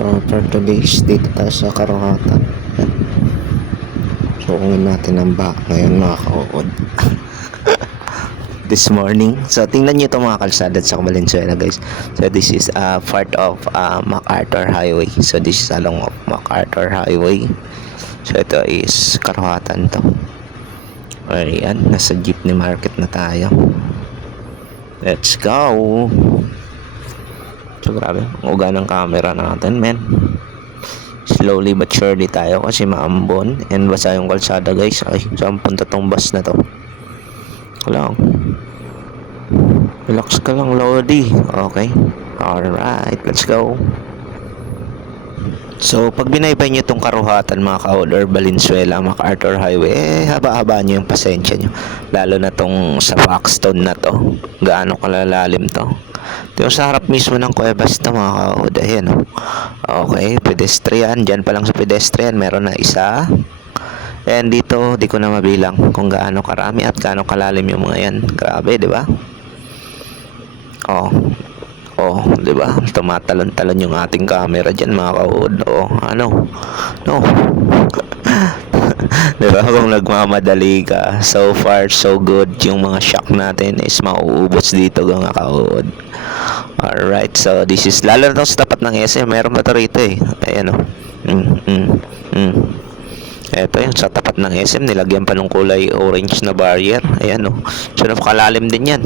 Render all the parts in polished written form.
So for today's dito tayo sa Karuhatan. Yan. Suungin natin ang ngayon mga kauod. This morning. So tingnan nyo itong mga kalsada sa Valenzuela guys. So this is part of MacArthur Highway. So this is along of MacArthur Highway. So ito is Karuhatan to. Ayan, nasa jeepney market na tayo. Let's go! So grabe, ang uga ng camera natin, men. Slowly but surely tayo kasi maambon and basa yung kalsada guys. Ay, saan punta tong bus na to? Lang. Relax ka lang, Lodi. Okay. Alright, let's go. So, pag binaybay nyo itong Karuhatan mga kaod or Valenzuela, MacArthur Highway, haba-haba nyo yung pasensya nyo. Lalo na tong sa Paxton na to. Gaano kalalalim to. Ito yung sa harap mismo ng Cuevas to mga kaod. Ayan o. Okay, pedestrian. Diyan pa lang sa pedestrian, meron na isa. And dito, di ko na mabilang kung gaano karami at gaano kalalim yung mga yan. Grabe, di ba? Oh, di ba? Tumatalon-talon yung ating camera diyan mga kaod. Oh, ano? No. Di ba? Kung nagmamadali ka, so far so good. Yung mga shock natin is mauubos dito mga kaod. Alright, so this is lalo na sa tapat ng SM. Meron ba ito rito eh? Ayan o. Ito yung sa tapat ng SM. Nilagyan pa ng kulay orange na barrier. Ayan o. So napakalalim din yan.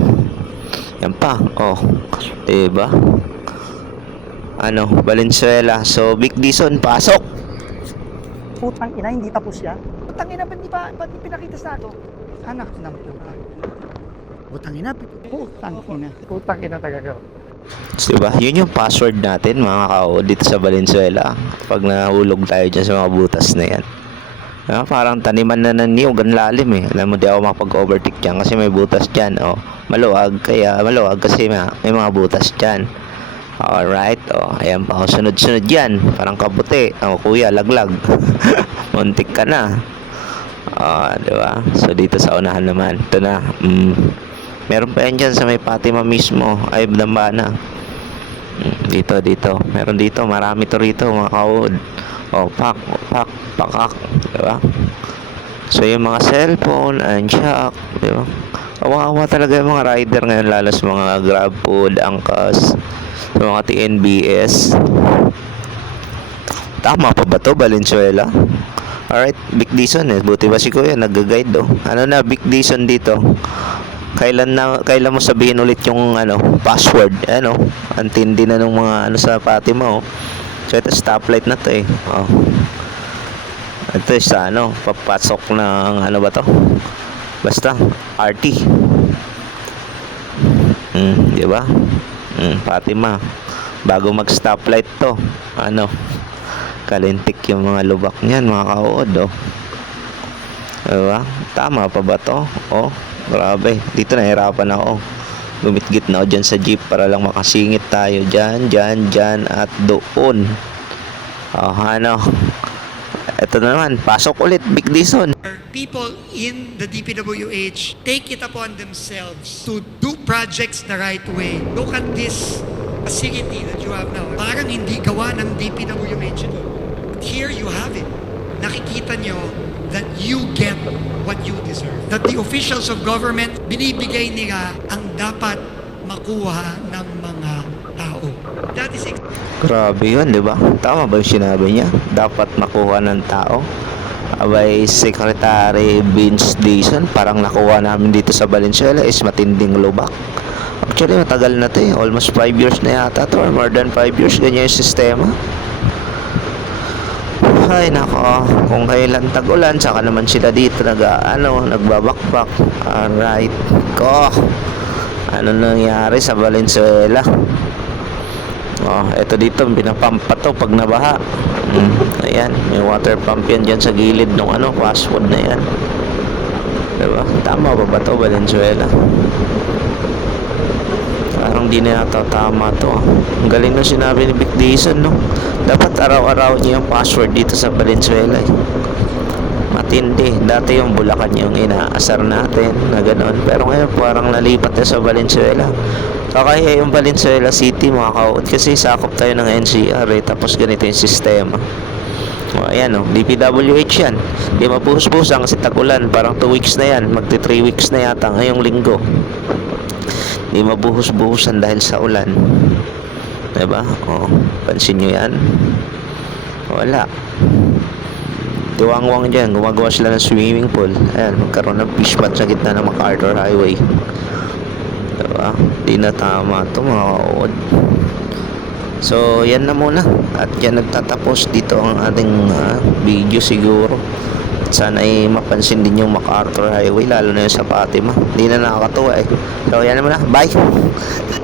Yan pa. Oh. Diba? Ano? Valenzuela. So Vic Dizon, pasok! Putang ina, hindi tapos yan. Putang ina, ba't di pinakita sa ako? Anak ng putang. Putang ina, Putang ina talaga. Diba? Yun yung password natin mga kao dito sa Valenzuela. Pag nahulog tayo dyan sa mga butas na yan. Parang taniman na ng niyog, ang lalim eh. Alam mo, di ako makapag-overtake dyan kasi may butas dyan. Oh, maluwag, kaya maluwag kasi may mga butas dyan. Alright, ayan pa ako sunod-sunod dyan. Parang kabuti. Kuya, laglag. Muntik ka na. Diba? So dito sa unahan naman, ito na. Meron pa yan dyan sa may Fatima mismo. Ay, Dambana. Dito. Meron dito, marami to rito mga kaod. Pakak. Diba? So yung mga cellphone, shock. Diba? Kawawa talaga yung mga rider ngayon, lalo sa mga GrabFood, Angkas, sa mga TNBS. Tama pa ba to, Valenzuela? Alright, Vic Dizon eh. Buti ba si Kuya nag-guide do? Ano na, Vic Dizon dito? Kailan mo sabihin ulit yung password? Ang tindi na ng mga sa Fatima oh. So ito stoplight na to eh. Oh. Ito sa papasok ng ba to? Basta RT. Di ba? Fatima. Bago mag-stoplight to, kalintik yung mga lubak niyan, mga kaod, oh. Diba? Tama pa ba to? Oh, grabe. Dito nahirapan ako. Gumitgit na ako dyan sa jeep para lang makasingit tayo dyan, at doon. Ito na naman, pasok ulit, Vic Dizon. People in the DPWH take it upon themselves to do projects the right way. Look at this facility that you have now. Parang hindi gawa ng DPWH ito. But here you have it. Nakikita nyo that you get what you deserve. That the officials of government, binibigay nila ang dapat makuha ng mga tao. That is Grabe yun, di ba? Tama ba yung sinabi niya? Dapat makuha ng tao. Abay, Secretary Vince Dizon, parang nakuha namin dito sa Valenzuela is matinding lubak. Actually, matagal na to eh. Almost 5 years na yata to, or more than 5 years. Ganyan yung sistema. Ay, nako. Kung kailan tag-ulan, saka naman sila dito nagbabakbak. Alright. Ano nangyari sa Valenzuela? Ito dito, pinapampa to pag nabaha. Ayan, may water pump yan dyan sa gilid ng fast food na yan. Diba? Tama ba to, Valenzuela? Parang di na yata tama to. Ang galing na sinabi ni Vic Dizon, no? Dapat araw-araw niya yung password dito sa Valenzuela eh. Matindi. Dati yung Bulacan yung inaasar natin na gano'n. Pero ngayon parang nalipat na sa Valenzuela. Kakaya yung Valenzuela City mga kaod kasi sakop tayo ng NCR tapos ganito yung sistema. O, ayan DPWH yan. Di mabuhos-buhusan kasi tag-ulan. Parang 2 weeks na yan. Magti 3 weeks na yata ngayong linggo. Di mabuhos-buhusan dahil sa ulan. Diba? O, pansin nyo yan. Wala. Tuwang-wang dyan. Gumagawa sila ng swimming pool. Ayan, magkaroon ng fish patch sa gitna ng MacArthur Highway. Diba? Di na tama ito mga kaod. So, yan na muna. At yan nagtatapos dito ang ating video siguro. At sana ay mapansin din yung MacArthur Highway, lalo na yung sa Fatima. Hindi na nakakatuwa eh. So, yan na muna. Bye!